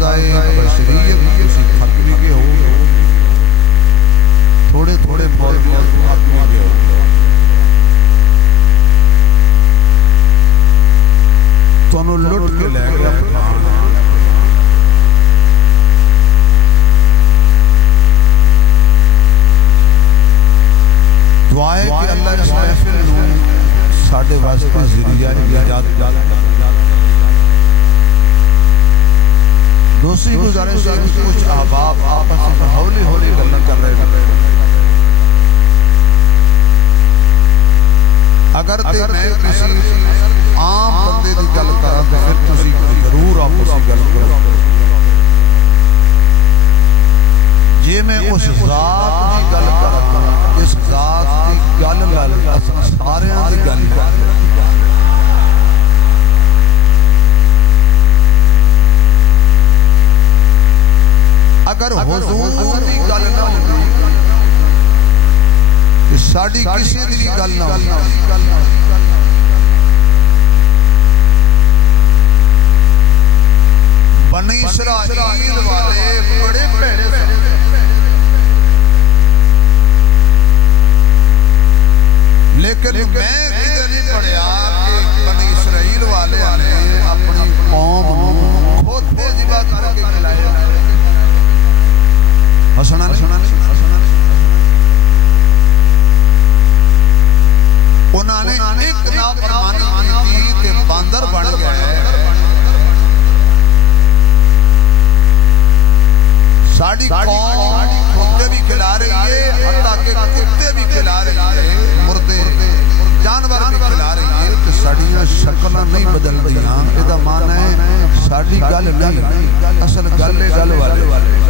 تقاضائے بشریت کسی تھک بھی گئے ہو تھوڑے تھوڑے موضوعات تھک بھی گئے ہو تو انہوں لٹ کے لے گیا دعائے کہ اللہ اس محفل میں ساڑھے واسطے ذریعہ نجات دوسری گزارش ہے کچھ احباب آپس میں ہولی ہولی گلنا کر رہے ہیں اگر تے میں کسی عام بندے دی گل کرا تو پھر کسی ضرور آپس کی گل کرا جے میں اس ذات دی گل کرا اس ذات دی گل لال سارے دی گل اگر حضور دی گل نہ ہوتی ساڑی کسی دی گل نہ ہوتی بنی اسرائیل والے بڑے پیڑے لیکن میں کدھر نہیں پڑھیا کہ بنی اسرائیل والے اپنی قوم خود بے ذبح کر کے کھلائے حسنا انہوں نے ایک نافرمانی کی تھی کہ باندر بن گیا ہے ساڑی قوم کتے بھی کھلا رہی ہے حتیٰ کہ کتے بھی کھلا رہی ہے مردے جانور بھی کھلا رہی ہے کہ ساڑیاں شکلہ نہیں بدل دیاں یہ معنی ہے ساڑی گل نہیں اصل گل والے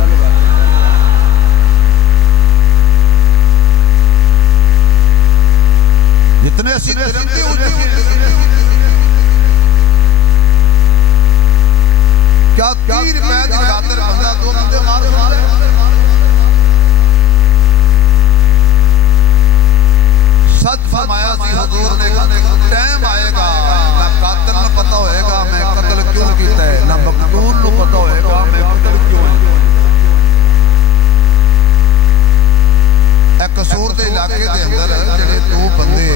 جتنے اسی درندے ہوتے ہیں کیا 30 روپے دی خاطر بندہ 2 بندے مار سچ فرمایا سی حضور نے ٹائم آئے گا نہ قاتل نہ پتہ ہوئے گا میں قتل کیوں کیتا ہے نہ مقتول نہ پتہ ہوئے گا میں قتل کیوں ہے ایک قصور دے علاقے دے اندر جڑے 2 بندے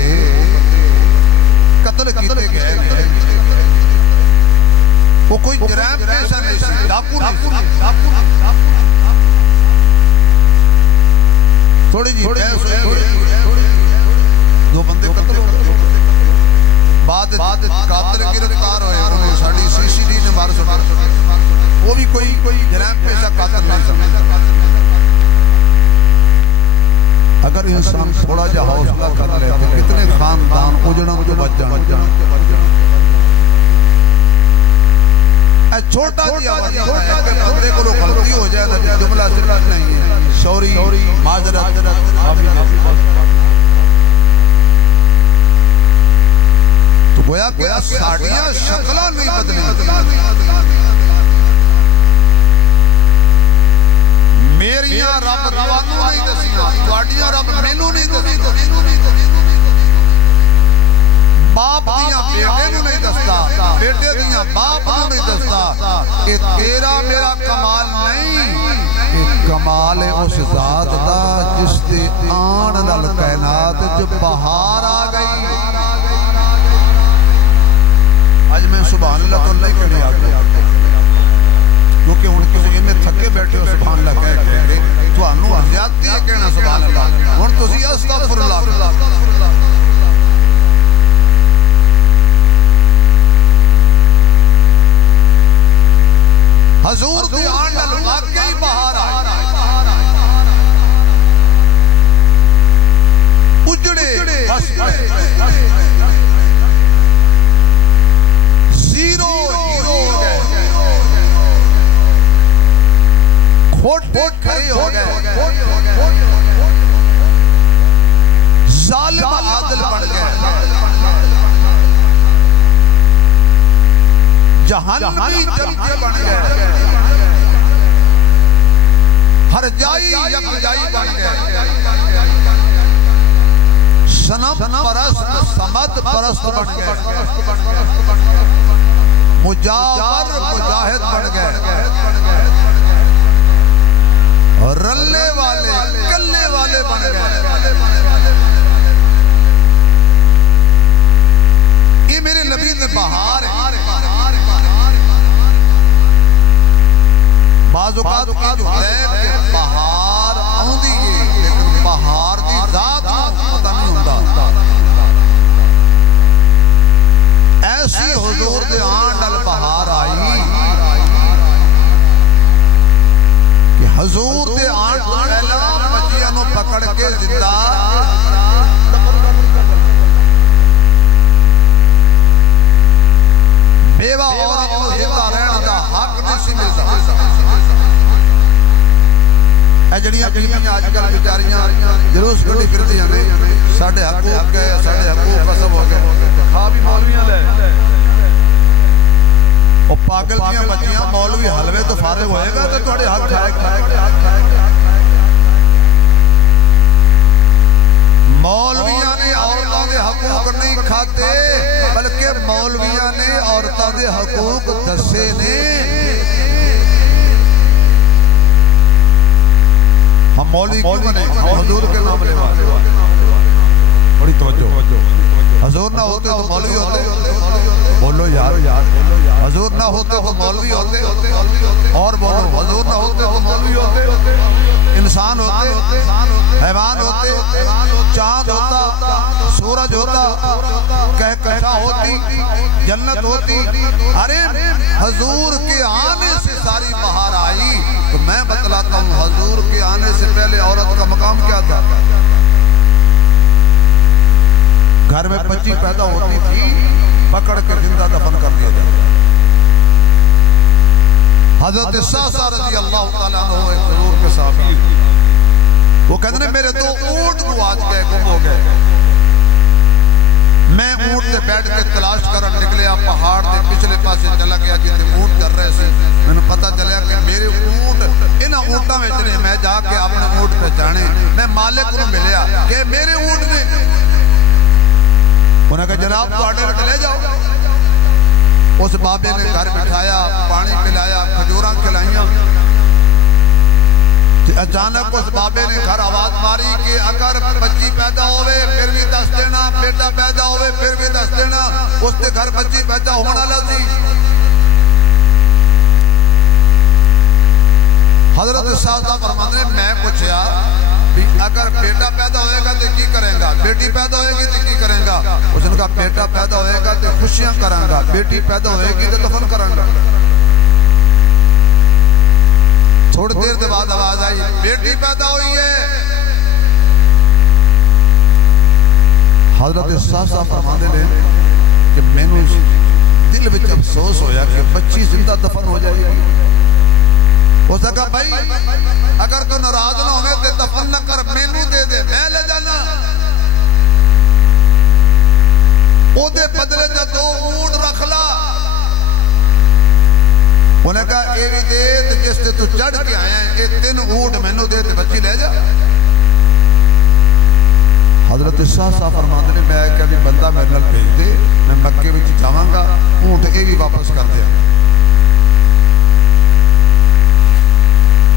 قتل کیتے گئے وہ کوئی جرائم پیشہ نہیں سی ڈاکو نہیں تھوڑی جی بحث ہوئی 2 بندے قتل ہو بعد قاتل گرفتار ہوئے انہوں ساڑی CCD نے مار سکتا وہ بھی کوئی جرائم پیشہ قاتل نہیں سکتا اگر انسان تھوڑا جا حوصلہ کر لے تو کتنے خاندان اجڑوں جو بچ جانا چھوٹا جی آواز ہے کہ بندے کو غلطی ہو جائے نا جملہ صرف نہیں ہے شوری معذرت تو گویا کہ ساڑیاں شکلہ نہیں بدلی میریاں رب روانوں نہیں دسیاں تواڈیاں رب مینوں نہیں دسی باپ دیاں بیٹے نوں نہیں دستا بیٹے دیاں باپ نوں نہیں دستا کہ تیرا میرا کمال نہیں کہ کمال ہے اس ذات دا جس دے آن نال کائنات جو بہار آ گئی آج میں سبحان اللہ تو اللہ ہی کہنے آتا کیونکہ ان کسی میں تھکے بیٹھے ہو سبحان اللہ کہہ کے تو انہوں زیادتی ہے کہنا سبحان اللہ ان تو سی استغفر اللہ حضور دی آن نال واقعی بہار آئے اجڑے زیرو ہیرو ہو گئے کھوٹ کھڑے ہو گئے ظالم عادل بن گئے جہنمی جنتے بن گئے ہر جائی یک جائی بن گئے صنم پرست سمد پرست بن گئے مجاور مجاہد بن گئے بن گئے. یہ میرے نبی نے بہار ہے. بعض اوقات کی جو ہے کہ بہار آندی ہے لیکن بہار دی ذات پتہ نہیں ہوتا. ایسی حضور دے آن نال بہار آئی کہ حضور دے آن تو پہلا بچیاں نو پکڑ کے زندہ بیوہ عورت نو زندہ رہنا دا حق نہیں سی ملتا. اے جڑیاں بیویاں آج کل بیچاریاں جلوس کڈی پھردیاں نے ساڈے حقوق ہے ساڈے حقوق قسم ہو گئے کھا بھی مولویاں لے او پاگل دیاں بچیاں مولوی حلوے تو فارغ ہوئے گا تو تھوڑے حق کھائے گا. مولویاں نے عورتوں دے حقوق نہیں کھاتے بلکہ مولویاں نے عورتوں دے حقوق دسے نے. ہم مولوی کیوں بنے حضور کے نام لے بڑی توجہ. حضور نہ ہوتے تو مولوی ہوتے. بولو یار حضور نہ ہوتے تو مولوی ہوتے. اور بولو حضور نہ ہوتے تو مولوی ہوتے. انسان ہوتے حیوان ہوتے چاند ہوتا سورج ہوتا کہکشاں ہوتی جنت ہوتی. ارے حضور کے آنے سے ساری بہار آئی. تو میں بتلاتا ہوں حضور کے آنے سے پہلے عورت کا مقام کیا تھا. گھر میں بچی پیدا ہوتی تھی پکڑ کے زندہ دفن کر دیا جاتا. حضرت ساسا رضی اللہ تعالیٰ عنہ ایک حضور کے صحابی وہ کہتے ہیں میرے 2 اونٹ کو آج گئے گم ہو گئے. میں اونٹ سے بیٹھ کے تلاش کرن نکلیا پہاڑ دے پچھلے پاسے چلا گیا جتے اونٹ کر رہے سے. میں نے پتہ چلیا کہ میرے اونٹ انہاں اونٹاں وچ نے. میں جا کے اپنے اونٹ پہچانے میں مالک کو ملیا کہ میرے اونٹ نے. انہوں نے کہا جناب تو آڈے رکھ لے جاؤ. اس بابے نے گھر بٹھایا پانی پلایا کھجوراں کھلائیاں. اچانک اس بابے نے گھر آواز ماری کہ اگر بچی پیدا ہوئے پھر بھی دس دینا بیٹا پیدا ہوئے پھر بھی دس دینا. اس کے گھر بچی پیدا ہونا لازی. حضرت سازدہ فرماتے ہیں میں پوچھیا اگر بیٹا پیدا ہوئے گا تو کی کریں گا بیٹی پیدا ہوئے گی تو کی کریں گا. اس نے کہا بیٹا پیدا ہوئے گا تو خوشیاں کریں گا بیٹی پیدا ہوئے گی تو دفن کریں گا. تھوڑی دیر کے بعد آواز آئی بیٹی پیدا ہوئی ہے. حضرت ساسا فرماتے ہیں کہ میں نے دل وچ افسوس ہویا کہ بچی زندہ دفن ہو جائے گی. اس نے کہا بھائی اگر تو ناراض نہ ہوئے تو دفن نہ کر مینو دے دے میں لے جانا. او دے بدلے جا 2 اونٹ رکھ لا. انہیں کہا اے بھی دے جس سے تو چڑھ کے آیا ہے اے 3 اونٹ مینو دے بچی لے جا. حضرت ساسا فرماتے ہیں میں کبھی بندہ میرے نال بھیج دے میں مکے وچ جاواں گا اونٹ اے بھی واپس کر دیا.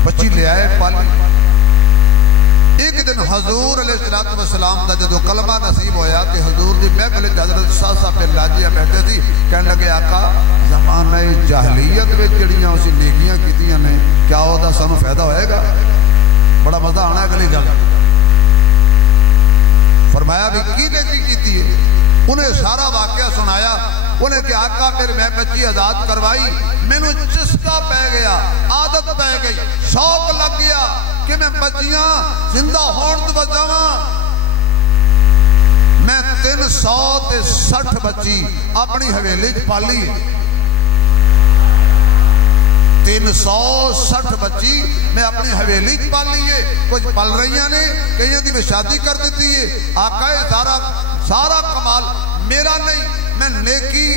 بچی لے آئے پالی. ایک دن حضور علیہ السلام دا جدو کلمہ نصیب ہویا کہ حضور دی محفل حضرت ساسا پہ لاجیاں بیٹھے تھی کہنے لگے آقا زمانہ جاہلیت میں جڑیاں اسی نیکیاں کیتیاں نے کیا ہوتا سانو فائدہ ہوئے گا. بڑا مزہ آنا اگلی گل. فرمایا بھی کی نیکی کیتی ہے. انہیں سارا واقعہ سنایا. انہیں کہ آقا پھر میں بچی آزاد کروائی میں نے چسکا پہ گیا عادت پہ گئی شوق لگ گیا کہ میں بچیاں زندہ ہون تو بچاواں. میں 360 بچی اپنی حویلی پالی. 360 بچی میں اپنی حویلی پالی ہے. کچھ پل رہی ہیں نے کہیں دی میں شادی کر دیتی ہے. آقا سارا کمال میرا نہیں میں نیکی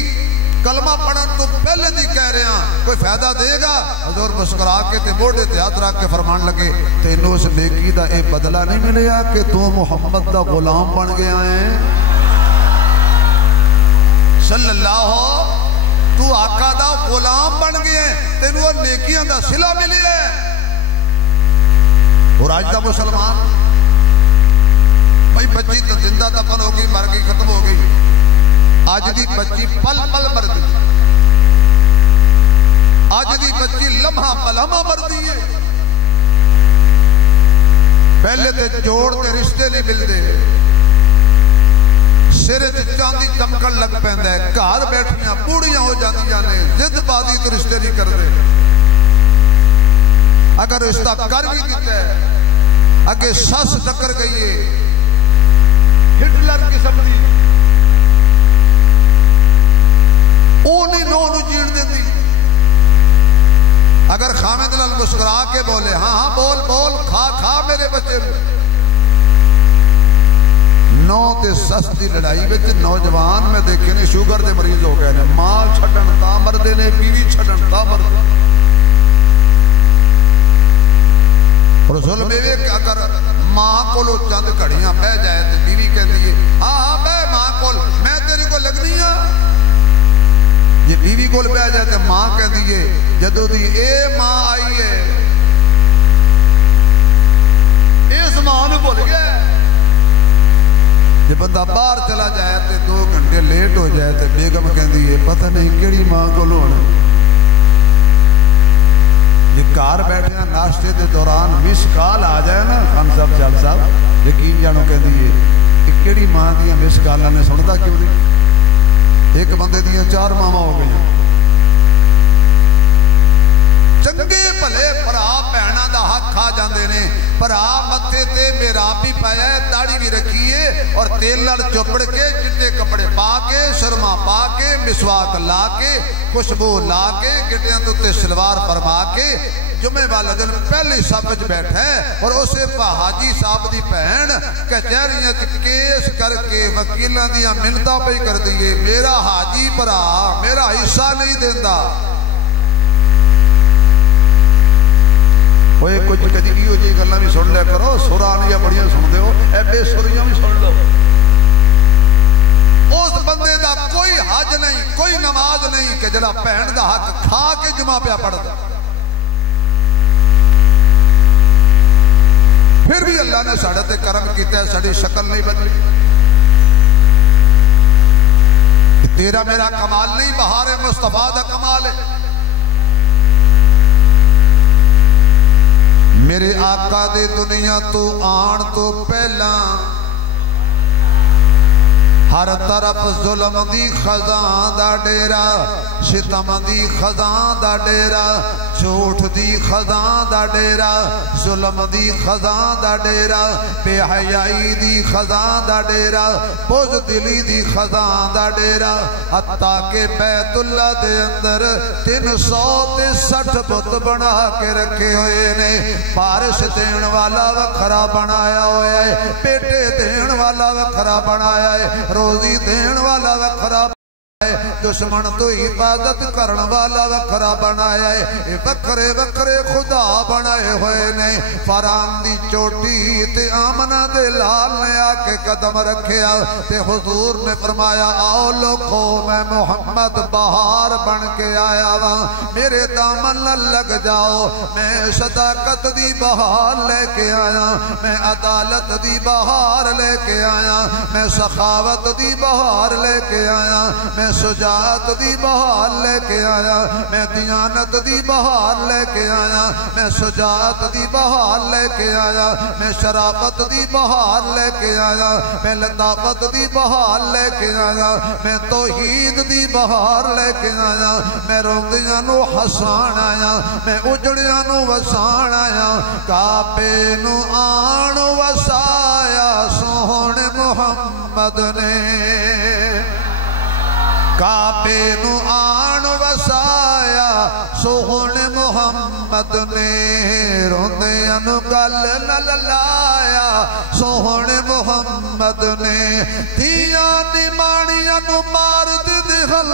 کلمہ پڑھن تو پہلے دی کہہ رہے ہیں کوئی فائدہ دے گا. حضور مسکرا کے تے موڑے تے ہاتھ رکھ کے فرمان لگے تینوں اس نیکی دا اے بدلہ نہیں ملیا کہ تو محمد دا غلام بن گیا ہے صلی اللہ تو آقا دا غلام بن گئے تینوں وہ نیکیاں دا صلہ ملی ہے. اور آج دا مسلمان بھائی بچی تو زندہ دفن ہو گئی، مر گئی، ختم ہو گئی. اج دی بچی پل پل مردی، اج دی بچی لمحہ پلمہ مردی ہے. پہلے تے جوڑ تے رشتے نہیں ملتے، سرے تے چاندی چمکن لگ پیندا ہے، گھر بیٹھیاں بوڑھیاں ہو جاندیاں نے، ضد بازی تو رشتے نہیں کرتے. اگر رشتہ کر بھی دیتا ہے اگے سس ٹکر گئی ہے ہٹلر قسم دی، او نہیں نو نو جیڑ دیتی. اگر خامد لال مسکرا کے بولے ہاں ہاں بول بول، کھا کھا میرے بچے، نو تے سس دی لڑائی وچ نوجوان میں دیکھے نے شوگر دے مریض ہو گئے نے، ماں چھڈن تا مردے نے، بیوی چھڈن تا مردے. اور ظلم یہ کہ اگر ماں کو چند گھڑیاں بہ جائے تو بیوی کہتی ہے ہاں ہاں بہ ماں کو، میں تیری کو لگنی ہاں. جی بیوی کو بہ جائے تو ماں کہتی ہے جدو دی اے ماں آئی ہے اس ماں نو بھول گیا. جب بندہ باہر چلا جائے تو 2 گھنٹے لیٹ ہو جائے تو بیگم کہتی ہے پتہ نہیں کیڑی ماں کو ہونا. یہ گھر بیٹھے ہیں ناشتے دے دوران مس کال آ جائے نا خان صاحب چال صاحب یقین جانو کہتی ہے کہ کیڑی ماں دیا مس کالاں نے سنتا کیوں نہیں. ایک بندے دیا 4 ماواں ہو گئی. چنگے بھلے بھرا بہناں دا حق کھا جاندے نے، بھرا متھے تے میراب بھی پایا ہے، داڑھی بھی رکھی ہے، اور تیل نال چپڑ کے چٹے کپڑے پا کے سرما پا کے مسواک لا کے خوشبو لا کے گٹیاں تے سلوار فرما کے جمعے والا دن پہلی صف وچ بیٹھا ہے، اور اسے حاجی صاحب دی بہن کچہریاں کیس کر کے وکیلاں دیاں منتاں پئی کر دیے میرا حاجی بھرا میرا حصہ نہیں دیندا. وہ کچھ کدی بھی ہو جی گلاں بھی سن لیا کرو، سرانیاں بڑیاں سن دے ہو، اے بے سریاں بھی سن لو. اس بندے دا کوئی حج نہیں، کوئی نماز نہیں کہ جڑا بہن دا حق کھا کے جمعہ پہ پڑھدا. پھر بھی اللہ نے ساڑھے تے کرم کیتا ہے، ساڑھی شکل نہیں بدلی. تیرا میرا کمال نہیں، بہار مصطفیٰ دا کمال ہے. میرے آقا دے دنیا تو آن تو پہلا ہر طرف ظلم دی خزاں دا ڈیرا، ستم دی خزاں دا ڈیرا، جھوٹ دی خزاں دا ڈیرا، ظلم دی خزاں دا ڈیرا، بے حیائی دی خزاں دا ڈیرا، بزدلی دی خزاں دا ڈیرا. حتیٰ کہ بیت اللہ دے اندر 360 بت بنا کے رکھے ہوئے نے. بارش دین والا وکھرا بنایا ہوا ہے، بیٹے دین والا وکھرا بنایا ہے، روزی دین والا وکھرا، دشمن تو حفاظت کرن والا وکھرا بنایا ہے. وکھرے وکھرے خدا بنائے ہوئے نے. فران دی چوٹی تے آمنہ دے لال نے آ کے قدم رکھیا تے حضور نے فرمایا آؤ لوگو میں محمد بہار بن کے آیا وا، میرے دامن نہ لگ جاؤ. میں صداقت دی بہار لے کے آیا، میں عدالت دی بہار لے کے آیا، میں سخاوت دی بہار لے کے آیا، میں شجاعت دی بہار لے کے آیا، میں دیانت دی بہار لے کے آیا، میں شجاعت دی بہار لے کے آیا، میں شرافت دی بہار لے کے آیا، میں لطافت دی بہار لے کے آیا، میں توحید دی بہار لے کے آیا، میں روندیاں نو ہسان آیا، میں اجڑیاں نو وسان آیا. کعبے نو آن وسایا سوہنے محمد نے، کعبے نو آن وسایا سوہنے محمد نے. روندیاں نو گل نہ لایا سوہنے محمد نے. دھیاں نماڑیاں نو مار دے غل،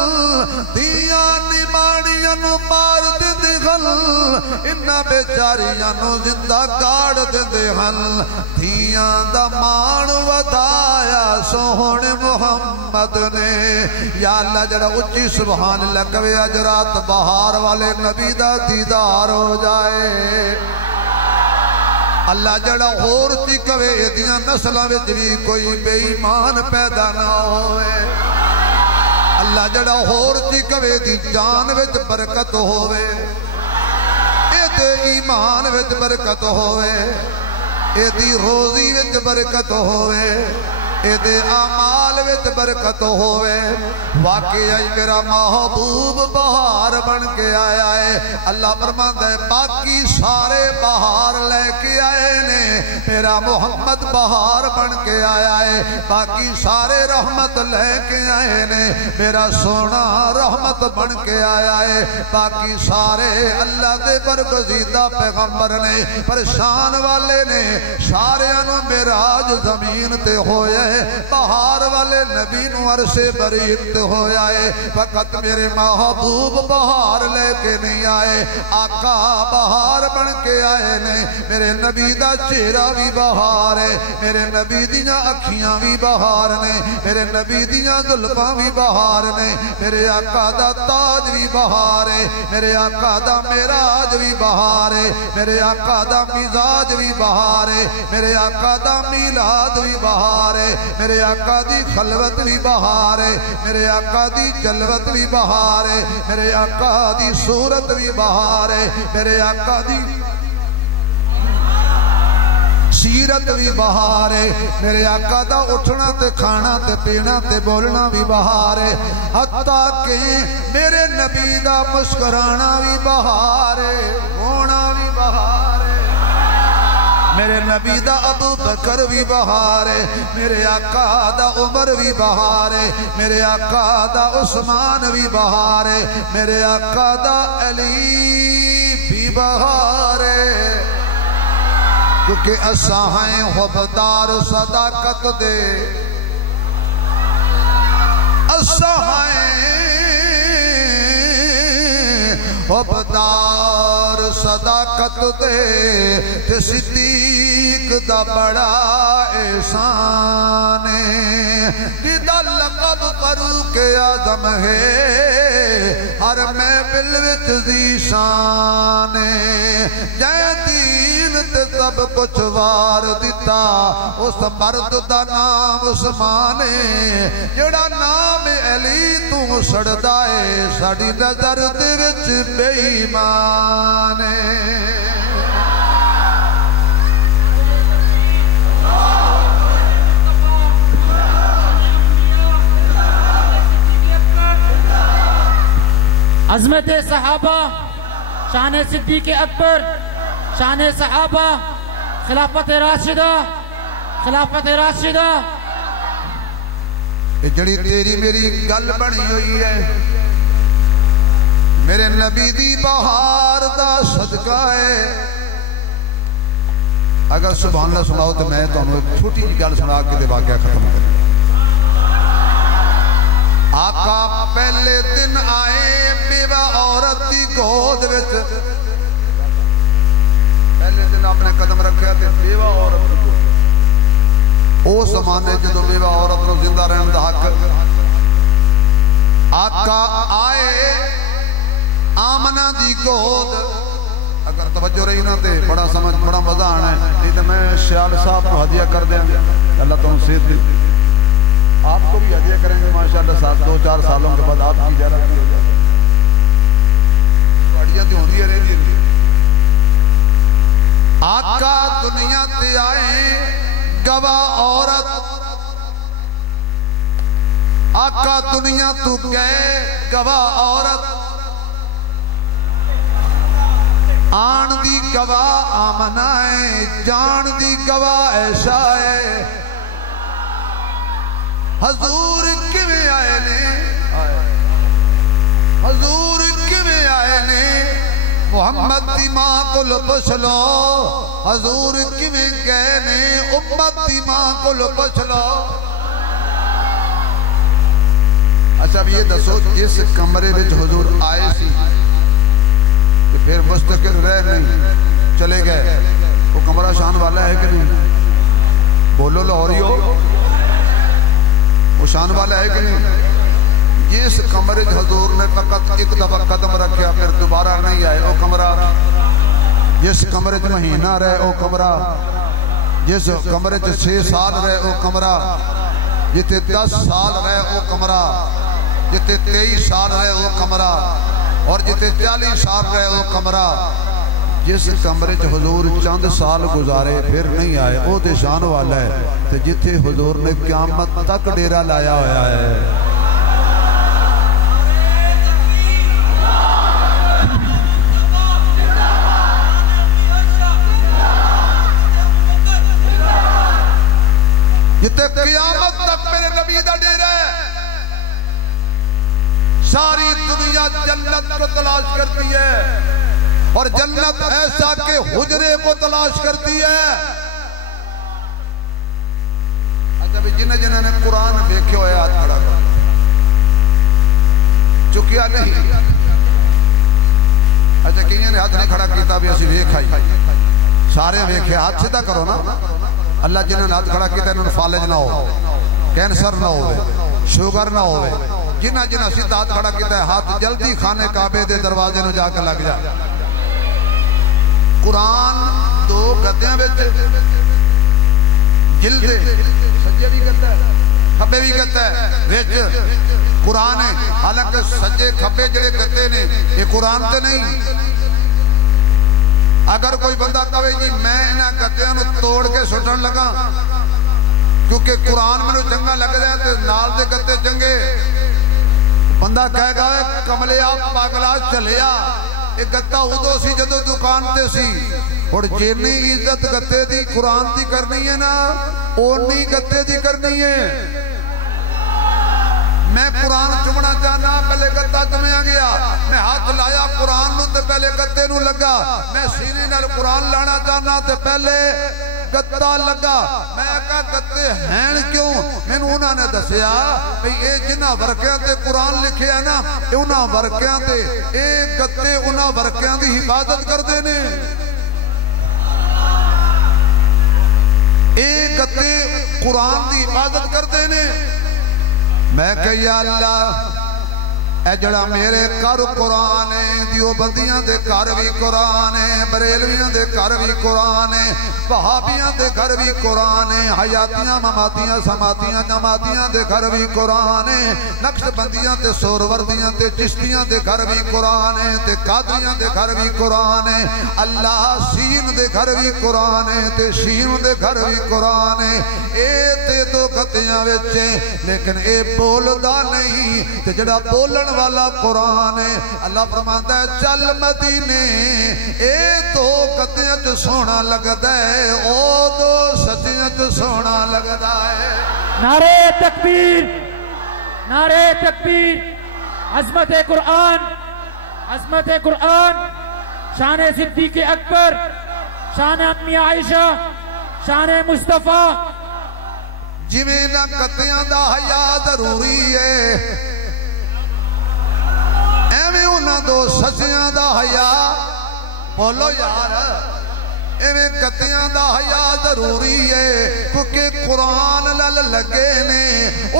دھیاں نماڑیاں نو مار دے غل، انہاں بیچاریاں نو زندہ گاڑ دے ہن. دھیاں دا مان ودایا سوہنے محمد نے. یا اللہ جڑا اچھی سبحان اللہ کہے اج رات بہار والے نبی دا دیدار ہو جائے. اللہ جڑا ہور تی کہے ایدیاں نسلاں وچ بھی کوئی بے ایمان پیدا نہ ہوئے اللہ جڑا ہور تی کہے دی جان وچ برکت ہوئے ایدے ایمان وچ برکت ہوئے ایدی روزی وچ برکت ہوئے ایدے اعمال وچ برکت ہوئے واقعی میرا محبوب بہار بن کے آیا ہے اللہ فرماتا ہے باقی سارے بہار لے کے آئے نے میرا محمد بہار بن کے آیا ہے باقی سارے رحمت لے کے آئے نے میرا سونا رحمت بن کے آیا ہے باقی سارے اللہ دے برگزیدہ پیغمبر نے پریشان والے نے سارے انو معراج زمین تے ہوئے بہار والے نبی نو عرش برید تے ہویا ہے فقط میرے محبوب بہار لے کے نہیں آئے آقا بہار بن کے آئے نے میرے نبی دا چہرہ بھی بہار ہے میرے نبی دیاں اکھیاں بھی بہار نے میرے نبی دیاں زلفاں بھی بہار نے میرے آقا دا تاج بھی بہار ہے میرے آقا دا معراج بھی بہار ہے میرے آقا دا مزاج بھی بہار ہے میرے آقا دا میلاد بھی بہار ہے میرے آقا دی خلوت بھی بہار ہے میرے آقا دی جلوت بھی بہار ہے میرے آقا دی صورت بھی بہار ہے میرے آقا دی سیرت بھی بہار ہے میرے آقا دا اٹھنا تے کھانا تے پینا تے بولنا بھی بہار ہے حتیٰ کہ میرے نبی دا مسکرانا بھی بہار ہے ہونا بھی بہار ہے میرے نبی دا ابو بکر بھی بہار ہے میرے آقا دا عمر بھی بہار ہے میرے آقا دا عثمان بھی بہار ہے میرے آقا دا علی بھی بہار ہے کیونکہ اساں ہیں حبدار صداقت دے اساں ہیں حبدار صداقت دے تے صدیق دا بڑا احسان ہے جدا لقب فاروق اعظم ہے ہر محفل وچ ذیشان ہے جے دین تے سب کچھ وار دیتا اس مرد دا نام عثمان ہے جڑا نام علی تو سڑدا ہے ساڈی نظر دے وچ بے ایمان ہے عظمت صحابہ شان صدیق اکبر شان صحابہ خلافت راشدہ جڑی تیری میری گل بنی ہوئی ہے میرے نبی دی بہار دا صدقہ ہے اگر سبحان اللہ سناؤ تو میں تو ایک چھوٹی جی گل سنا کے دے واقعہ ختم کروں آقا پہلے دن آئے بیوہ عورت دی گود وچ پہلے دن اپنے قدم رکھیا تے بیوہ عورت دی گود او زمانے جدو بیوہ عورت نو زندہ رہن دا حق آقا آئے آمنہ دی گود اگر توجہ رہی نا تے بڑا سمجھ بڑا مزہ آنا ہے نہیں تو میں شیال صاحب کو ہدیہ کر دیں اللہ تم صحت دی آپ کو بھی ہدیہ کریں گے ماشاءاللہ 2-4 سالوں کے بعد آپ کی زیارت بھی ہو جائے گاڑیاں تے ہوندی رہی دی آقا دنیا تے آئے گواہ عورت آقا دنیا تو گئے گواہ عورت آن دی گواہ آمنہ ہے جان دی گواہ عائشہ ہے حضور کیویں آئے نے حضور کیویں آئے نے محمد دی ماں کول پوچھ لو حضور کیویں گئے نے امت دی ماں کول پوچھ لو اچھا اب یہ دسو جس کمرے وچ حضور آئے سی پھر مستقل رہ نہیں چلے گئے وہ کمرہ شان والا ہے کہ نہیں بولو لاہوریو وہ شان والا ہے کہ نہیں جس کمرے حضور نے فقط ایک دفعہ قدم رکھیا پھر دوبارہ نہیں آئے وہ کمرہ جس کمرے چ مہینہ رہے او کمرہ، جس کمرے چ 6 سال رہے او کمرہ، جتے 10 سال رہے او کمرہ، جتے 23 سال رہے او کمرہ، اور جتے 40 سال رہے او کمرہ۔ جس کمرے چ حضور چند سال گزارے پھر نہیں آئے او تے شان والا ہے، تے جتے حضور نے قیامت تک ڈیرا لایا ہویا ہے۔ جتے قیامت تک میرے نبی دا ڈیرا ہے۔ ساری دنیا جنت کو تلاش کرتی ہے، اور جنت ایسا کہ حجرے کو تلاش کرتی ہے۔ اچھا بھی جنہیں نے قرآن دیکھے ہوئے ہاتھ کھڑا کر چکیا نہیں؟ اچھا کہیں نے ہاتھ نہیں کھڑا کیتا بھی اسی دیکھ آئی، سارے دیکھے ہاتھ سیدھا کرو نا۔ اللہ جنہیں ہاتھ کھڑا کیتا انہوں نے فالج نہ ہو، کینسر نہ ہوئے، شوگر نہ ہوئے۔ جنہ سیدھا ہاتھ کھڑا کیتا ہے ہاتھ جلدی خانے کعبے دے دروازے نو جا کے لگ جا۔ قرآن 2 گدیاں وچ جلدے سجے بھی کہتا ہے کھبے بھی کہتا ہے وچ قرآن ہے، حالانکہ سجے کھبے جڑے کہتے نے یہ قرآن تے نہیں۔ اگر کوئی بندہ کہے جی میں انہاں گدیاں نو توڑ کے سٹن لگا کیونکہ قرآن میں چنگا لگ رہا ہے تے نال دے گدے چنگے، بندہ کہے گا کملیا پاگلا چلیا ایک گدہ ادو سی جدو دکان تے سی، اور جینی عزت گدے دی قرآن دی کرنی ہے نا اونی گدے دی کرنی ہے۔ میں قرآن چمنا چاہنا پہلے گدہ چمیا گیا، میں ہاتھ لایا قرآن نو تے پہلے گدے نو لگا، میں سینے نال قرآن لانا چاہنا تے پہلے گدہ لگا۔ میں کہا گدے ہیں کیوں؟ میں نے انہوں نے دسیا کہ اے جنہ ورکیاں تے قرآن لکھے ہیں نا انہاں ورکیاں تے اے گدے انہاں ورکیاں دی حفاظت کر دینے، اے گدے قرآن دی حفاظت کر دینے۔ میں کہ یا اللہ اے جڑا میرے گھر قرآن ہے، دیوبندیاں دے گھر بھی قرآن ہے، بریلویاں دے گھر بھی قرآن ہے، وہابیاں دے گھر بھی قرآن ہے، حیاتیاں مماتیاں سماتیاں جماعتیاں دے گھر بھی قرآن ہے، نقش بندیاں تے سوروردیاں تے چشتیاں دے گھر بھی قرآن ہے، تے قادریاں دے گھر بھی قرآن ہے۔ اللہ سین دے گھر بھی قرآن ہے تے شین دے گھر بھی قرآن ہے۔ اے تے 2 گدیاں وچ لیکن اے بولدا نہیں، تے جڑا بولن والا قرآن ہے۔ اللہ فرماتا ہے چل مدینے اے 2 گدیاں چ سونا لگدا ہے، او 2 سجیاں چ سونا لگدا ہے۔ نعرہ تکبیر، نعرہ تکبیر، عظمت قرآن، عظمت قرآن، شان صدیق اکبر، شان امی عائشہ، شان مصطفیٰ۔ جویں نہ گدیاں دا حیا ضروری ہے ایویں انہاں 2 سجیاں دا حیا، بولو یار، ایویں گدیاں دا حیا ضروری ہے کیونکہ قرآن لل لگے نے،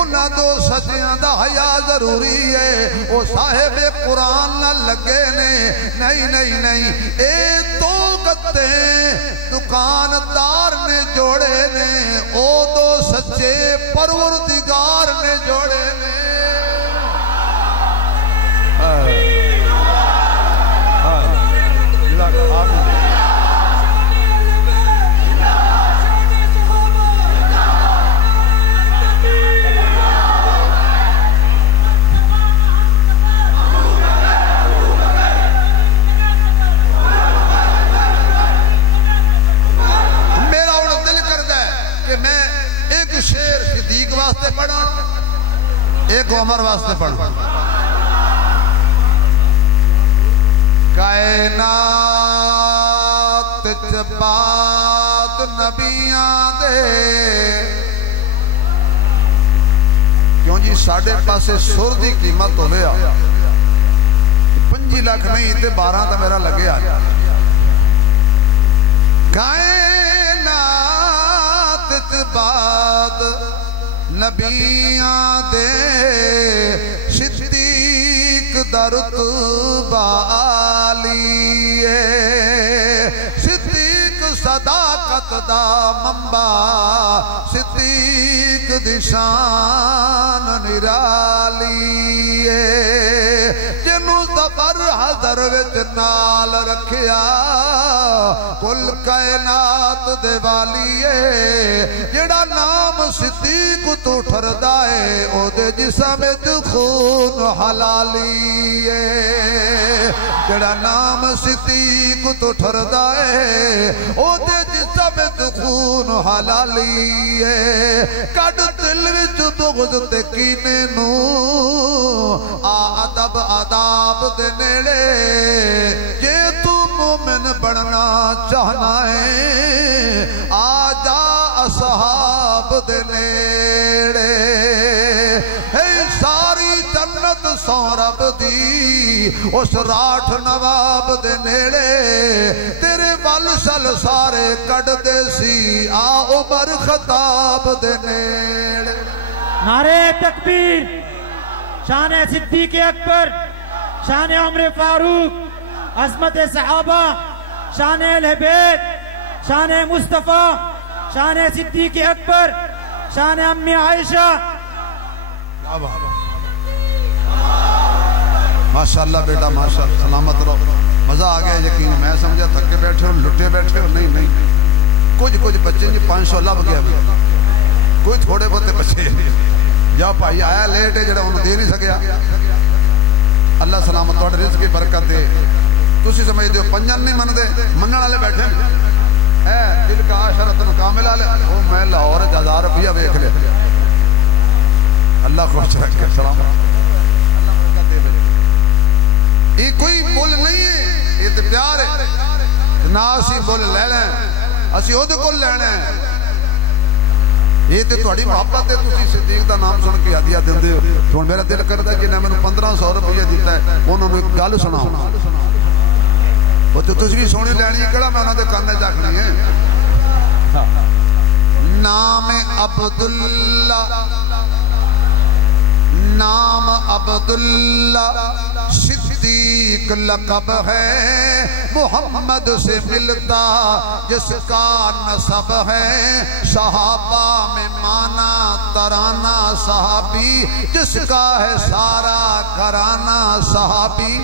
انہاں 2 سجیاں دا حیا ضروری ہے، او صاحب قرآن لل لگے نے۔ نہیں نہیں نہیں، اے 2 گدے دکاندار نے جوڑے نے، او 2 سچے پروردگار نے جوڑے نے۔ ایک عمر واسطے پڑھو۔ کائنات چبات نبیاں دے، کیوں جی ساڑھے پاسے سر دی قیمت ہو گیا 5 لاکھ نہیں تے 12 تا میرا لگے آیا۔ کائنات چبات نبیاں دے، صدیق دا رتبہ عالی ہے، صداقت دا منبع صدیق دی شان نرالی جنوں زبر حضر وچ نال رکھیا کل کائنات دے والی جڑا نام صدیق تو ٹھردا ہے او دے جسم وچ خون حلالی جڑا نام صدیق تو ٹھردا ہے او دے جسم وچ خون حلالی کڈ دل وچ بغض تے کینے نو آ ادب آداب دے نیڑے جے تو مومن بننا چاہنا ہے آ جا اصحاب دے نیڑے ساری جنت سورب دی اس راٹھ نواب دے نیڑے تیرے والشل سارے کڑ دے سی آ عمر خطاب دے نیڑے نعرہ تکبیر شان صدیق اکبر شان عمر فاروق عظمت صحابہ شان اہل بیت شان مصطفیٰ شان صدیق اکبر شان امی عائشہ ماشاءاللہ بیٹا ماشاءاللہ سلامت رہو مزہ آ گیا یقین میں سمجھا تھکے بیٹھے ہو لٹے بیٹھے ہو نہیں کچھ بچے جی 500 لب گیا کوئی تھوڑے بہتے بچے یا بھائی آیا لیٹ ہے جڑا انہوں دے نہیں سکیا اللہ سلامت توڑے رزق کی برکت دے تسی سمجھ دیو پنجن نہیں من دے منن والے بیٹھے اے دل کا عشرتن کامل والے او میں لاہور 1000 روپیہ دیکھ لے اللہ خوش رکھے سلامت اللہ برکت دے یہ کوئی بول نہیں ہے یہ تو پیار ہے نہ اسی بول لے لیں اسی او دے کول لینا ہے یہ تو تھوڑی محبت ہے تسی صدیق دا نام سن کے ہدیہ دیندے ہو تو میرا دل کردا ہے کہ میں نے 1500 روپیہ دیتا ہے انہوں نے ایک گل سناؤں وہ تو تسی بھی سونی لینی ہے کیڑا میں انہاں دے کان وچ رکھنی ہے نام عبداللہ صدیق لقب ہے محمد سے ملتا جس کا نسب ہے صحابہ میں مانا ترانہ صحابی جس کا ہے سارا گھرانہ صحابی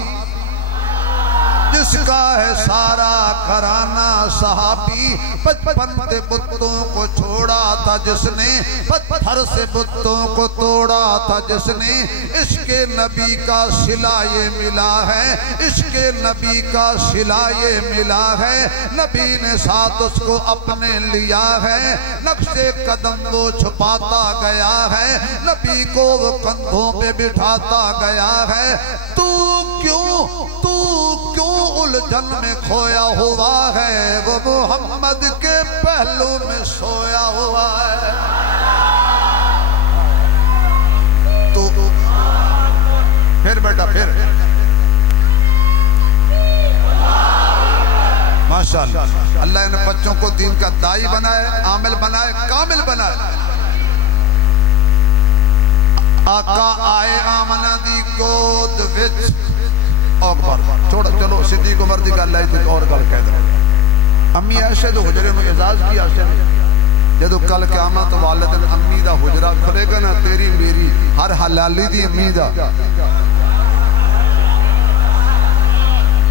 جس کا ہے سارا گھرانہ صحابی بچپن سے بتوں کو چھوڑا تھا جس نے پتھر سے بتوں کو توڑا تھا جس نے عشق نبی کا صلہ یہ ملا ہے عشق نبی کا صلہ یہ ملا ہے نبی نے ساتھ اس کو اپنے لیا ہے نقش قدم وہ چھپاتا گیا ہے نبی کو وہ کندھوں پہ بٹھاتا گیا ہے تو کیوں الجھن میں کھویا ہوا ہے وہ محمد کے پہلو میں سویا ہوا ہے تو پھر بیٹا پھر ماشاءاللہ اللہ نے بچوں کو دین کا دائی بنائے عامل بنائے کامل بنائے آقا آئے آمنہ دی گود وچ اکبر چھوڑا چلو صدیق عمر دی گل ہے ایک اور گل کہہ دو امی عائشہ جو حجرے میں اعزاز کیا جدو کل قیامت والدن امی دا حجرہ کھلے گا نا تیری میری ہر حلالی دی امی دا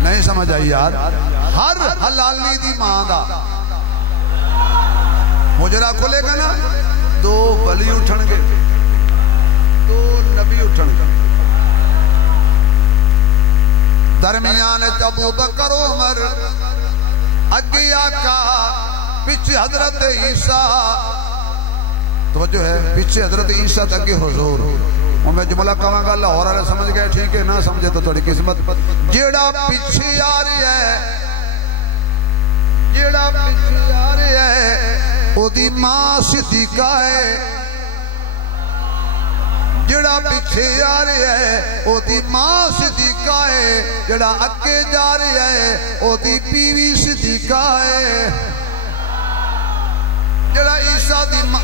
نہیں سمجھ آئی یار ہر حلالی دی ماں دا حجرہ کھلے گا نا دو ولی اٹھن گے دو نبی اٹھن گے درمیان ابو بکر عمر اگے آقا پیچھے حضرت عیسیٰ توجہ ہے پیچھے حضرت عیسیٰ اگے حضور اور میں جملہ کہاں گا لاہور والے سمجھ گئے ٹھیک ہے نہ سمجھے تو تھوڑی قسمت جیڑا پیچھے آ رہی ہے جیڑا پیچھے آ رہی ہے او دی ماں صدیقہ ہے جڑا پیچھے آ رہا ہے او دی ماں صدیقہ ہے جڑا اگے جا رہا ہے او دی بیوی صدیقہ ہے جڑا عیسیٰ دی ماں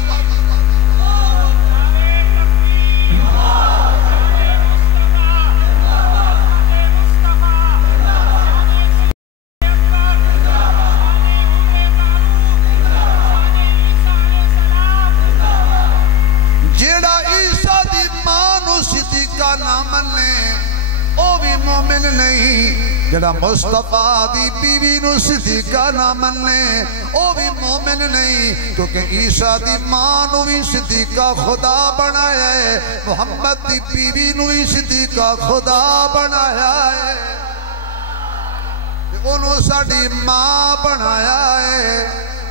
جڑا مصطفیٰ دی بیوی نو صدیقہ نہ مننے او بھی مومن نہیں، کیونکہ عیسیٰ دی ماں نو بھی صدیقہ خدا بنایا ہے، محمد دی بیوی نو بھی صدیقہ خدا بنایا ہے، انہوں ساڑی ماں بنایا ہے،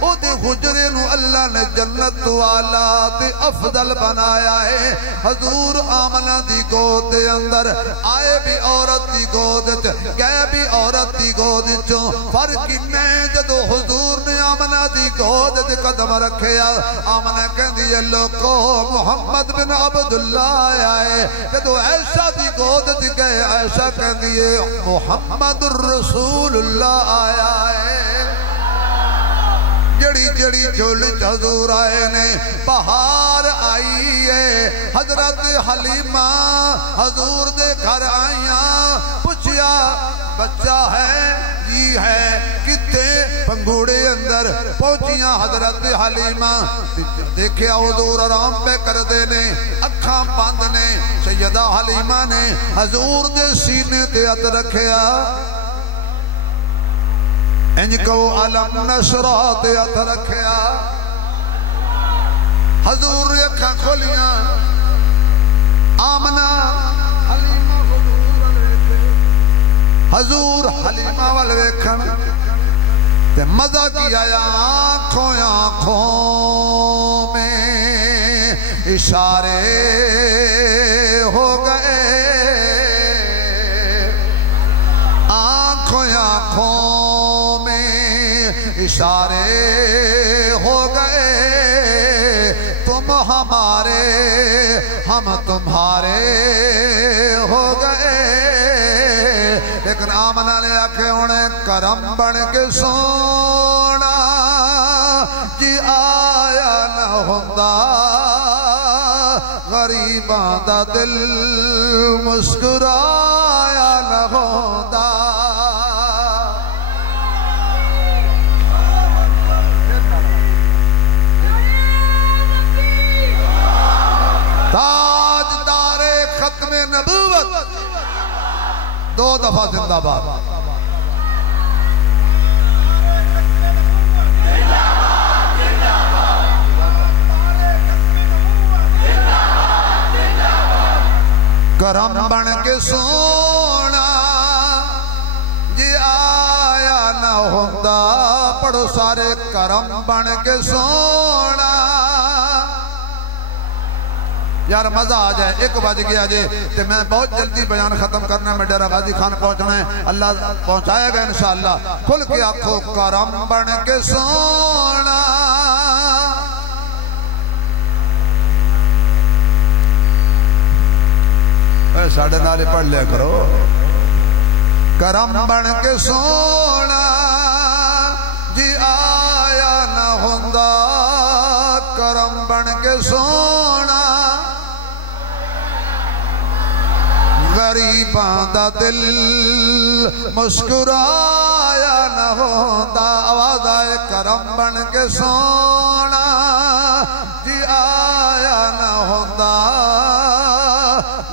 او دے حجرے نو اللہ نے جنت والا تے افضل بنایا ہے۔ حضور آمنہ دی گود دے اندر آئے بھی عورت دی گود چ گئے بھی عورت دی گود چوں، فرق نہیں جدو حضور نے آمنہ دی گود دے قدم رکھے آمنہ کہندی ہے لوگو محمد بن عبداللہ آئے، جدو عائشہ دی گود دے گئے عائشہ کہندی ہے محمد الرسول اللہ آیا ہے۔ جڑی جڑی جھولی حضور آئے نے بہار آئی ہے، حضرت حلیمہ حضور دے گھر آئیاں، پوچھیا بچہ ہے جی ہے کتے پنگوڑے اندر پہنچیاں حضرت حلیمہ، دیکھیا حضور آرام پہ کر دینے اکھاں بند نے، سیدہ حلیمہ نے حضور دے سینے تے ہاتھ رکھیا، انج کو علم نشرہ تے ہاتھ رکھیا، حضور اکھاں کھولیاں، آمنہ حلیمہ حضور حلیمہ والویکھن تے مزہ کیا یا آنکھوں آنکھوں میں اشارے ہو گئے، آنکھوں آنکھوں اشارے ہو گئے، تم ہمارے ہم تمہارے ہو گئے، لیکن آمنہ نے آکھے انہیں کرم بن کے سونا جی آیا نہ ہوندہ، غریباں دا دل مسکرایا نہ ہوندہ۔ تاجدار ختم نبوت دو دفعہ زندہ باد، کرم بن کے سونا جی آیا نہ ہوندہ، پڑھو سارے کرم بن کے سونا۔ یار مزہ آ جائے، ایک بج گیا جے تے میں بہت جلدی بیان ختم کرنا ہے، میں ڈیرہ غازی خان پہنچنا ہے، اللہ پہنچائے گا انشاءاللہ۔ کھل کے آنکھوں کرم بن کے سونا اے ساڑھے نالے پڑھ لیا کرو، کرم بن کے سونا جی آیا نہ ہوندہ، کرم بن کے سونا غریباں دا دل مسکرایا نہ ہوندہ، آواز آئے کرم بن کے سونا جی آیا نہ ہوندہ،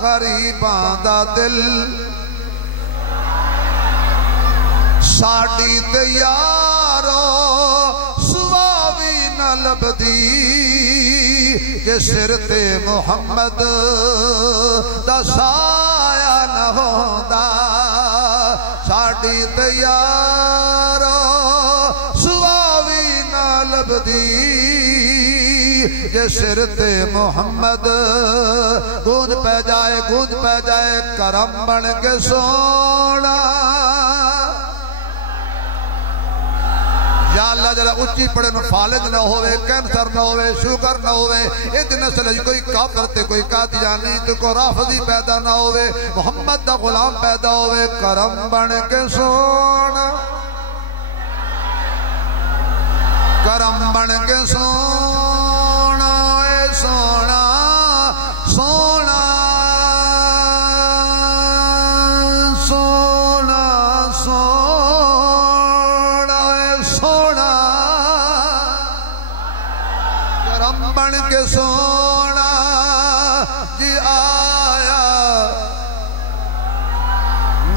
غریباں دا دل ساڑی تے یارو سواوی نہ لبدی، کہ سر تے محمد دا سایہ نہ ہوندہ، ساڑی تے یارو سواوی نہ لبدی، کہ سر تے محمد گونج پہ جائے کرم بن کے سونا۔ یا اللہ جلہ اچھی پڑے نو فالج نہ ہوئے، کینسر نہ ہوئے، شوگر نہ ہوئے، ایک نسل کوئی کافر تے کوئی قادیانی تے کوئی رافضی پیدا نہ ہوئے، محمد دا غلام پیدا ہوئے، کرم بن کے سونا، کرم بن کے سونا، اے سونا سونا سونا سونا اے سونا، کرم بن کے سونا جی آیا،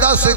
10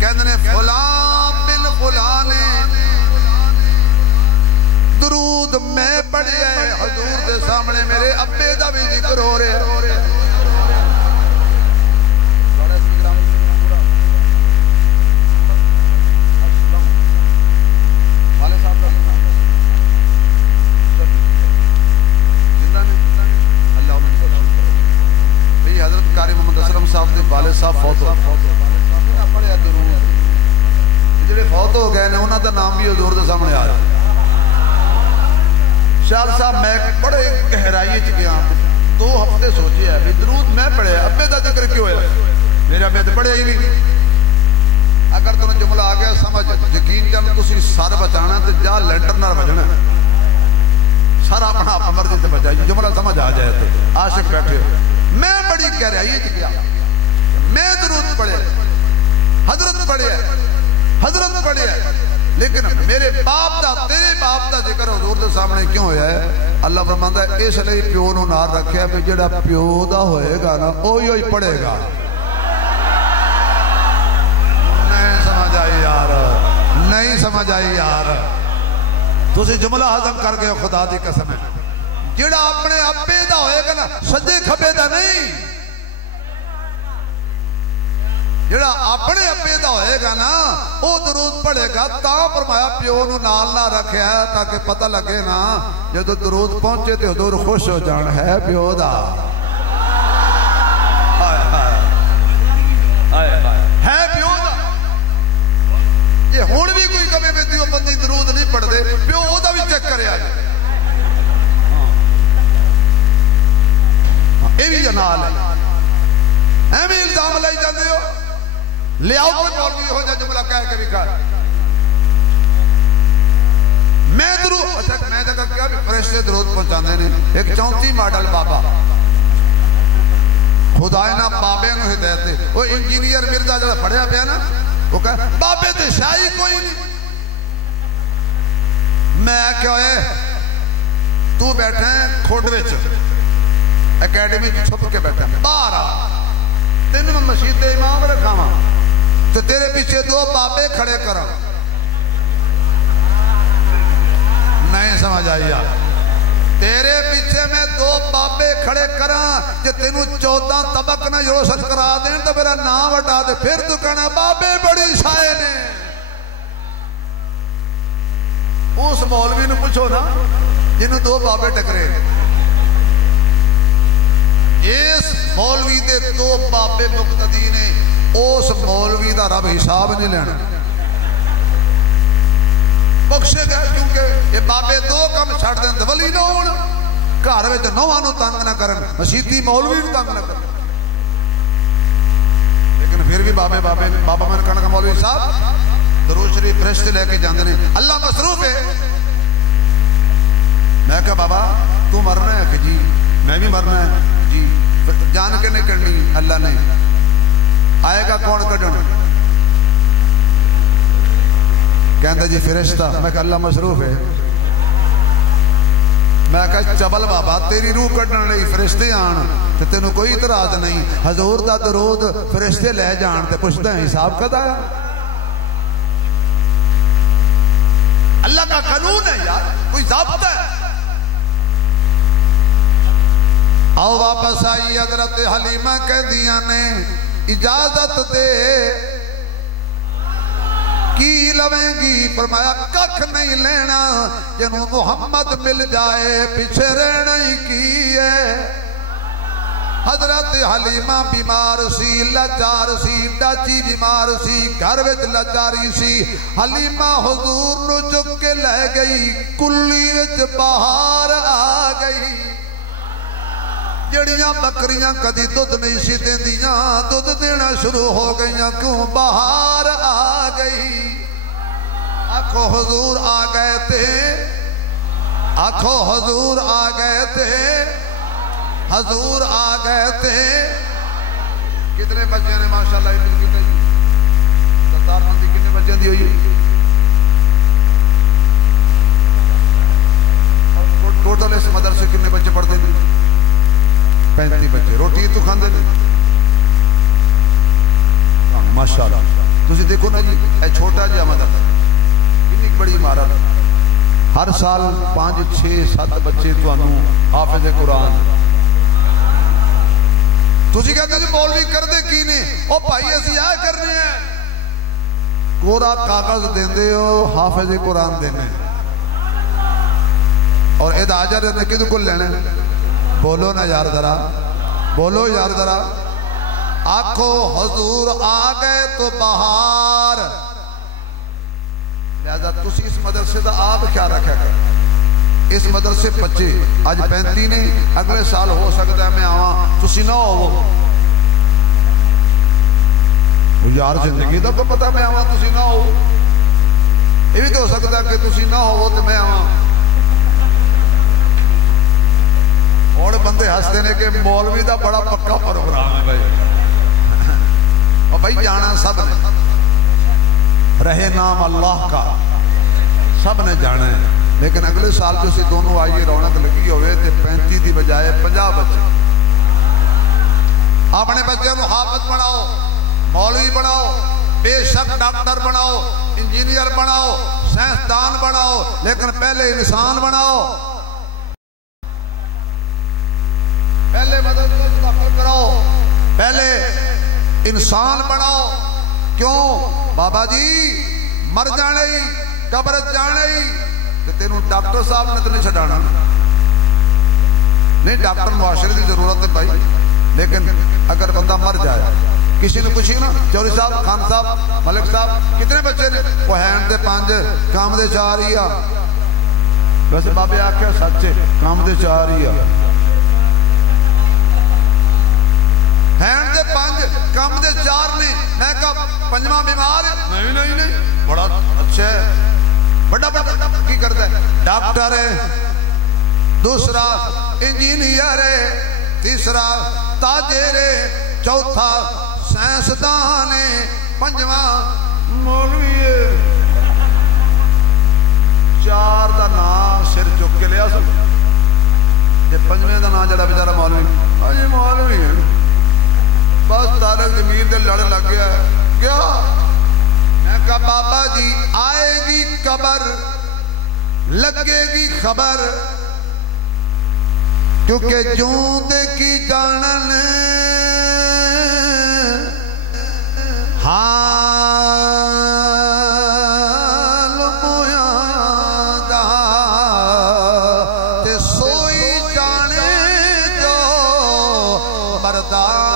کہندے نے فلاں بن فلاں درود میں پڑھیا ہے حضور دے سامنے میرے ابے دا بھی ذکر ہو رہا ہے. حضرت قاری محمد اسلم صاحب دے والد صاحب فوت ہو پڑھیا درود جڑے فوت ہو گئے نے انہاں دا نام بھی حضور دے سامنے آیا. شال صاحب میں بڑے گہرائی چ گیا 2 ہفتے سوچیا ہے درود میں پڑھیا ابے دا ذکر کیوں ہوا میرے ابے تے پڑھیا ہی نہیں. اگر تمہیں جملہ آ گیا سمجھ یقین کر تسی سر بچانا تے جا لینڈر نال بجنا سارا اپنا آپ مرضی سے بچائی جملہ سمجھ آ جائے تو عاشق بیٹھے میں بڑی گہرائی چ گیا میں درود پڑھے حضرت پڑھے لیکن میرے باپ دا تیرے باپ دا ذکر حضور دے سامنے کیوں ہویا ہے. اللہ فرماندا ہے اس لیے پیو نو نال رکھیا کہ جڑا پیو دا ہوئے گا نا اوہی ہوئی پڑھے گا. نہیں سمجھ آئی یار تسی جملہ ہضم کر گئے خدا دی قسم ہے. جڑا اپنے ابے دا ہوئے گا نا سجے کھبے دا نہیں جڑا اپنے ابے دا ہوئے گا نا او درود پڑھے گا. تا فرمایا پیو نو نال نہ رکھیا ہے تاکہ پتہ لگے نا جدو درود پہنچے تے حضور خوش ہو جان ہے پیو دا ہے پیو دا. یہ ہون بھی کوئی کبھی میں دیو بندی درود نہیں پڑھ دے پیو دا بھی چیک کرے آج اے بھی جنال ہے ایمی الزام لائی جاندے ہو لیاؤ کوئی مولوی ہو جا جملہ کہہ کے بھی کہا میں درود اچھا میں جگہ کیا بھی فرشتے درود پہنچاندے نے. ایک 34 ماڈل بابا خدای نا بابے نو ہدایت دے وہ انجینئر مرزا جڑا پڑھیا پیا نا وہ کہا بابے تے شاہی کوئی نہیں. میں کیا ہے تو بیٹھا ہے کھوڑ وچ اکیڈمی چھپ کے بیٹھا ہے باہر آ تینوں میں مسجد دے امام رکھاواں تو تیرے پیچھے 2 بابے کھڑے کرا نہیں سمجھ آئی یار. تیرے پیچھے میں 2 بابے کھڑے کرا کہ تینوں 14 طبق نہ روشن کرا دیں تو میرا نام ہٹا دے پھر تو کہنا بابے بڑی شائع نے. اس مولوی نے پوچھو نا جنہوں 2 بابے ٹکرے اس مولوی دے 2 بابے مقتدی نے اس مولوی دا رب حساب نہیں لینا بخشے گا کیونکہ یہ بابے 2 کم چھڑ دیں ولی نہ ہون گھر وچ نوواں نو تنگ نہ کرن مسیتی مولوی نو تنگ نہ کرن. لیکن پھر بھی بابا من کہنا کہ مولوی صاحب درود شریف فرشتے لے کے جاندے نے اللہ مصروف ہے. میں کہا بابا تو مرنا ہے کہ جی میں بھی مرنا ہے جی جان کے نہیں کرنی اللہ نے آئے گا کون کڈن کہندا جی فرشتہ. میں کہا اللہ مصروف ہے. میں کہا چبل بابا تیری روح کڈن لئی فرشتے آن تے تینوں کوئی اعتراض نہیں حضور دا درود فرشتے لے جان تے پوچھدا ہے حساب کدا ہے. اللہ کا قانون ہے یار کوئی ضابطہ ہے. آؤ واپس آئی حضرت حلیمہ کہہ دیا نے اجازت دے کی لویں گی. فرمایا ککھ نہیں لینا جنہوں محمد مل جائے پیچھے رہنا ہی کی ہے. حضرت حلیمہ بیمار سی لاچار سی ڈاچی بیمار سی گھر وچ لاچاری سی. حلیمہ حضور نو چک کے لے گئی کلی وچ باہر آ گئی. جڑیاں بکریاں کدی دودھ نہیں سی دیندیاں دودھ دینا شروع ہو گئیاں کیوں باہر آ گئی. آکھو حضور آ گئے تھے آکھو حضور آ گئے تھے حضور آ گئے تھے. کتنے بچے نے ماشاءاللہ عید کیتے جی 17 بندی کتنے بچے دی ہوئی اور ٹوٹل اس مدرسے کتنے بچے پڑھتے ہیں 35 بچے. روٹی تو کھاندے نے ماشاءاللہ تسی دیکھو نا جی اے چھوٹا جہا مدرسہ کتنی بڑی عمارت ہر سال 5 6 7 بچے تانوں حافظ قرآن تسی کہتے جی مولوی کردے کی نے او بھائی اسی آئے کرنے ہیں کوڑا کاغذ دیندے ہو حافظ قرآن دینے اور اید آجر نے کدھو کل لینے بولو نا یار ذرا بولو یار ذرا آنکھو حضور آ گئے تو بہار لہذا تسی اس مدرسے دا آپ کیا رکھا کر اس مدرسے بچے آج 35 نے اگلے سال ہو سکتا ہے میں آواں تسی نہ ہو یار زندگی دا کو پتا میں آواں تسی نہ ہو یہ بھی تو ہو سکتا ہے کہ تسی نہ ہو تو میں آواں اور بندے ہستے نے کہ مولوی دا بڑا پکا پروگرام ہے بھائی اور بھائی جانا سب نے رہے نام اللہ کا سب نے جانا ہے لیکن اگلے سال جو سے دونوں آئیے رونق لگی ہوئے تھے 35 دی بجائے 50 بچے اپنے بچے کو حافظ بناؤ مولوی بناؤ بے شک ڈاکٹر بناؤ انجینئر بناؤ سائنسدان بناؤ لیکن پہلے انسان بناؤ پہلے مدد داخل کراؤ پہلے انسان بناؤ کیوں بابا جی مر جانے ہی قبر جانے ہی کہ تینوں ڈاکٹر صاحب نے تو نہیں چھڑانا نہیں ڈاکٹر معاشرے کی ضرورت ہے بھائی لیکن اگر بندہ مر جائے کسی نے پوچھی نا چوری صاحب خان صاحب ملک صاحب کتنے بچے نے وہ ہین دے 5 کام دے 4 ہی آ ویسے بابے آکھے سچے کام دے 4 ہی آ ہین دے 5 کام دے 4 نے میں کہا 5واں بیمار ہے نہیں بڑا اچھا ہے بڑا کی کرتا ہے ڈاکٹر ہے دوسرا انجینئر ہے تیسرا تاجر ہے چوتھا سائنسدان ہے 5واں مولوی ہے 4 دا نام سر چک کے لیا سب یہ 5ویں دا نام جڑا بیچارہ مولوی مولوی ہے بس تارے زمیر دے لڑ لگ گیا کیا میں کہا بابا جی آئے گی قبر لگے گی خبر کیونکہ جون دے کی جانن حال مویاں دا تے سوئی جانے جو بردار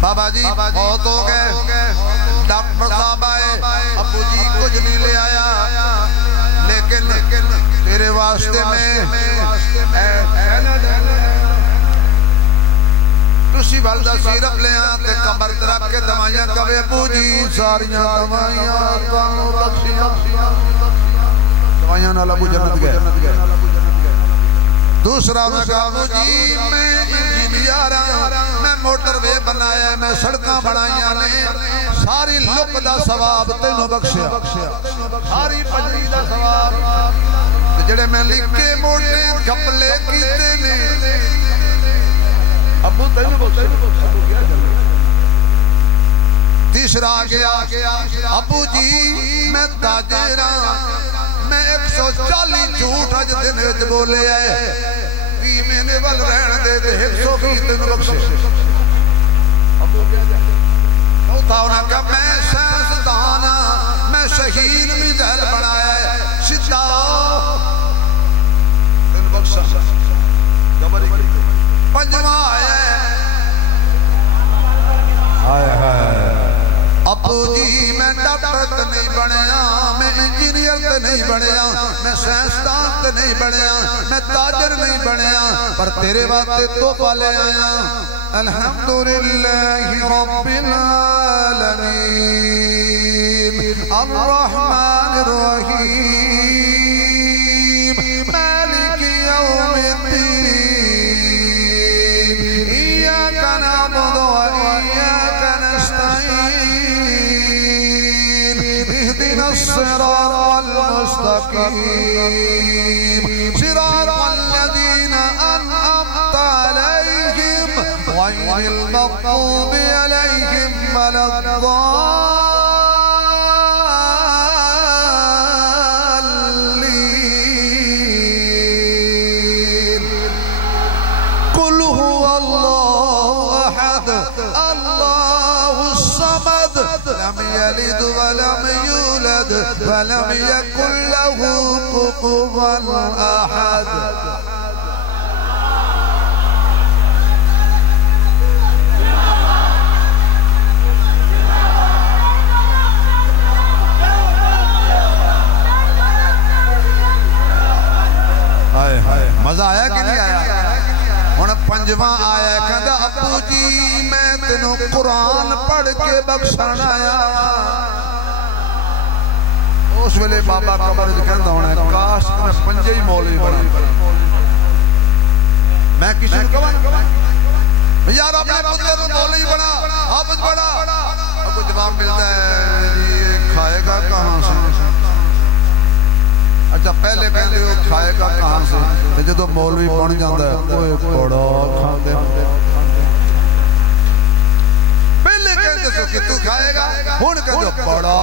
بابا جی بہت ہو گئے ڈاکٹر صاحب آئے ابو جی کچھ نہیں لے آیا لیکن تیرے واسطے میں تسی والدہ سیرپ لے آتے کمر درب کے دوائیاں کبھی ابو جی ساریاں دوائیاں تانوں بخشیاں دوائیاں نال ابو جنت گئے دوسرا میں کہا ابو جی میں انجینئر میں موٹر وے بنایا میں سڑکاں بنائیاں نے ساری لک دا ثواب تینوں بخشیا ساری پجری دا ثواب جڑے میں لکھے موٹے کپلے کیتے نے ابو تینوں بخشیا تیسرا گیا ابو جی میں تاجراں میں 140 جھوٹ اج دن وچ بولے آئے میں ول رہن دے دے 100 کی تینوں بخشے چوتھا انہاں کہا میں سائنسدان میں شہید میزائل بنایا ہے چٹا دل بخشا جبری پنجواں آیا ابو جی میں ڈاکٹر تے نہیں بنیا میں انجینئر تے نہیں بنیا میں سائنسدان تے نہیں بنیا میں تاجر نہیں بنیا پر تیرے واسطے توبہ لے آیا الحمدللہ رب العالمین الرحمن الرحیم مالک یوم الدین ایاک نعبد و ایاک نستعین اهدنا الصراط المستقیم صراط الذین انعمت علیہم غیر المغضوب علیہم ولا الضالین قل هو اللہ احد اللہ الصمد لم یلد ولم یولد ولم یکن له کفوا احد مزہ آیا کہ نہیں آیا ہن پنجواں آیا کہندا ابو جی میں تینوں قرآن پڑھ کے بخشن آیا اس ویلے بابا قبر وچ کہندا ہونا کاش میں پنجے ہی مولوی بنا میں کسی نوں کہاں یار اپنے پتر نوں مولوی بنا حافظ بنا ابو جواب ملتا ہے یہ کھائے گا کہاں سے اچھا پہلے کہتے ہو کھائے گا کہاں سے جدو مولوی بن جاتا ہے کوئی بڑا کھاندے پہلے کہتے ہو کہ تو کھائے گا ہن کہتے ہو بڑا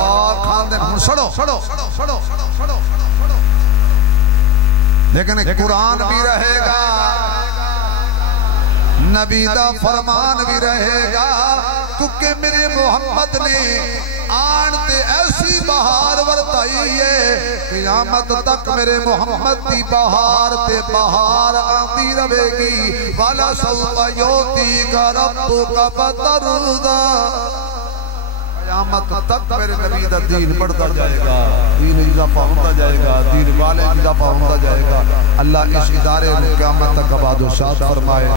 کھاندے ہن سڑو لیکن قرآن بھی رہے گا نبی دا فرمان بھی رہے گا کیونکہ میرے محمد نے آن تے ایسی بہار ورتائی ہے قیامت تک میرے محمد دی بہار تے بہار آتی رہے گی والا سوف یؤتیک ربک فترضی قیامت تک میرے نبی دا دین بڑھتا جائے گا دین اضافہ ہوتا جائے گا دین والے اضافہ ہوتا جائے گا اللہ اس ادارے میں قیامت تک آباد و شاد فرمائے